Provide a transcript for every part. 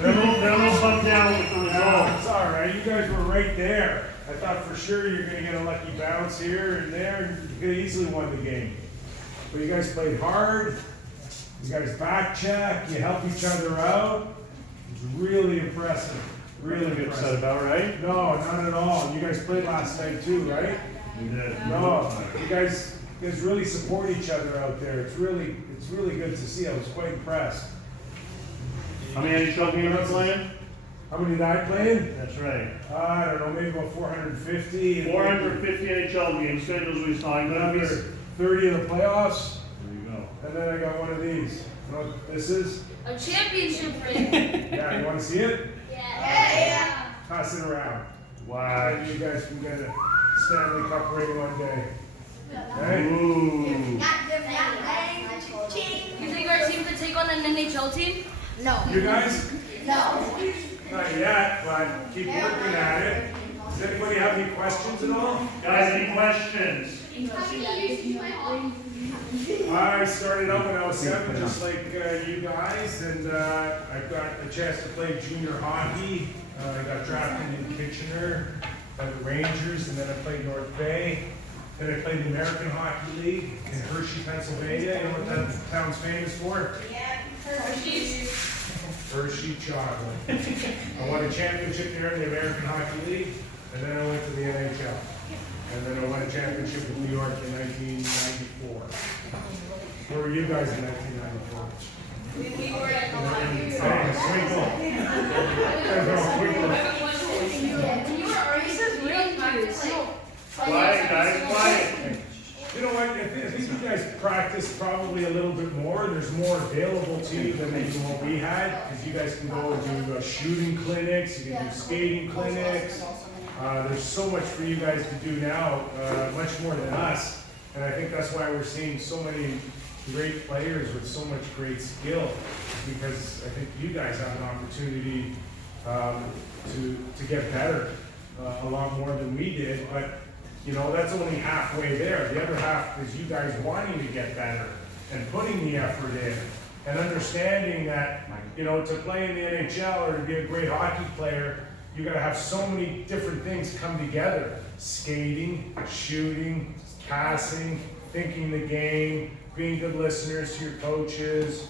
They're a little bummed down with the result. It's all right. You guys were right there. I thought for sure you're going to get a lucky bounce here and there, and you could have easily won the game. But you guys played hard. You guys back check. You helped each other out. It was really impressive. Really Nothing to get upset impressive. about, right? No, not at all. You guys played last night too, right? We did. No, you guys really support each other out there. It's really good to see. I was quite impressed. How many NHL games are playing? How many did I play in? That's right. I don't know, maybe about 450. 450 NHL games, schedules we signed. Another 30 in the playoffs. There you go. And then I got one of these. You know what this is? A championship ring. Yeah, you want to see it? Yeah. Pass it around. Wow. Maybe you guys can get a Stanley Cup ring one day. Hey? Ooh. You think our team could take on an NHL team? No. You guys? No. Not yet, but keep working at it. Does anybody have any questions at all? Guys, any questions? I started out when I was 7, just like you guys, and I got a chance to play junior hockey. I got drafted in Kitchener by the Rangers, and then I played North Bay. Then I played the American Hockey League in Hershey, Pennsylvania. You know what that town's famous for? Hershey chocolate. I won a championship there in the American Hockey League, and then I went to the NHL. And then I won a championship with New York in 1994. Where were you guys in 1994? We were at the Lions. Hey, Swinkle. You were already really practicing. Quiet, guys, quiet. You know what, I think you guys practice probably a little bit more. There's more available to you than maybe what we had, because you guys can go and do shooting clinics, you can do skating clinics. There's so much for you guys to do now, much more than us. And I think that's why we're seeing so many great players with so much great skill, because I think you guys have an opportunity to get better a lot more than we did. But you know, that's only halfway there. The other half is you guys wanting to get better and putting the effort in and understanding that, you know, to play in the NHL or to be a great hockey player, you got to have so many different things come together. Skating, shooting, passing, thinking the game, being good listeners to your coaches.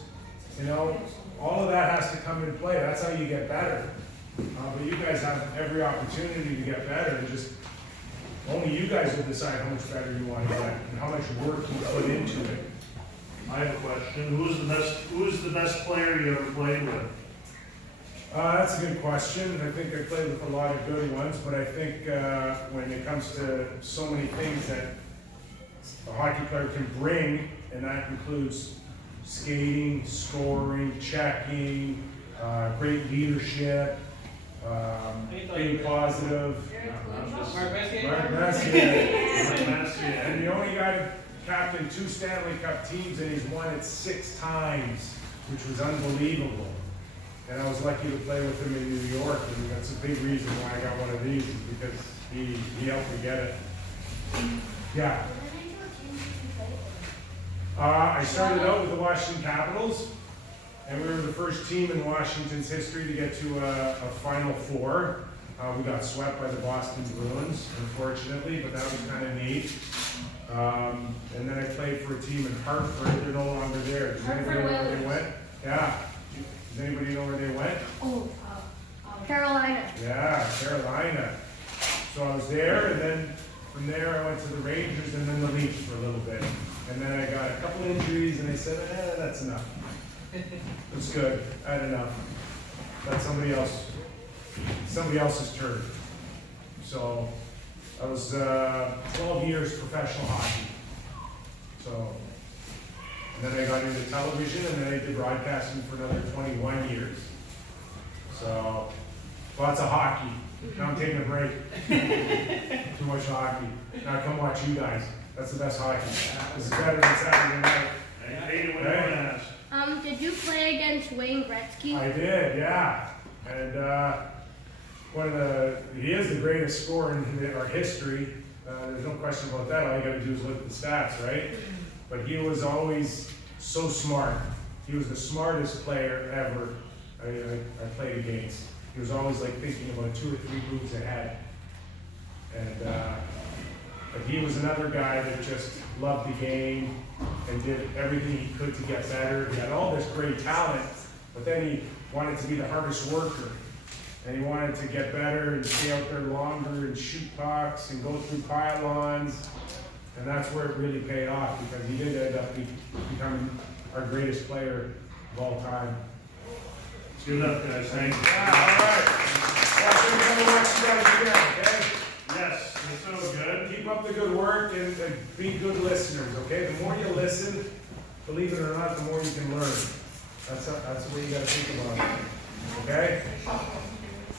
You know, all of that has to come into play. That's how you get better. But you guys have every opportunity to get better. And just only you guys will decide how much better you want to get and how much work you put into it. I have a question. Who's the best player you ever played with? That's a good question. I think I played with a lot of good ones, but I think when it comes to so many things that a hockey player can bring, and that includes skating, scoring, checking, great leadership, being positive. Mark Messier. And the only guy to captain 2 Stanley Cup teams, and he's won it 6 times, which was unbelievable. And I was lucky to play with him in New York, and that's a big reason why I got one of these, is because he helped me get it. Yeah. I started out with the Washington Capitals, and we were the first team in Washington's history to get to a Final Four. We got swept by the Boston Bruins, unfortunately, but that was kind of neat. And then I played for a team in Hartford. They're no longer there. Does anybody know where they went? Yeah. Does anybody know where they went? Carolina. Yeah, Carolina. So I was there, and then from there I went to the Rangers and then the Leafs for a little bit. And then I got a couple injuries, and they said, that's enough. That's good. I had enough. That's somebody else's turn. So I was 12 years professional hockey. So, and then I got into television, and then I did broadcasting for another 21 years. So lots of hockey. Now I'm taking a break. Too much hockey. Now come watch you guys. That's the best hockey. This is better than Saturday night. I hate it when everyone asks. Did you play against Wayne Gretzky? I did, yeah. And he is the greatest scorer in our history. There's no question about that. All you got to do is look at the stats, right? But he was always so smart. He was the smartest player ever. I played against. He was always like thinking about 2 or 3 moves ahead. And, but he was another guy that just loved the game and did everything he could to get better. He had all this great talent, but then he wanted to be the hardest worker. And he wanted to get better and stay out there longer and shoot pucks and go through pylons. And that's where it really paid off, because he did end up becoming our greatest player of all time. Good luck, guys. Thank you. Yeah, all right. Well, we're going to watch you guys again, okay? Yes, that's so good. Keep up the good work and be good listeners, okay? The more you listen, believe it or not, the more you can learn. That's the way you got to think about it, okay?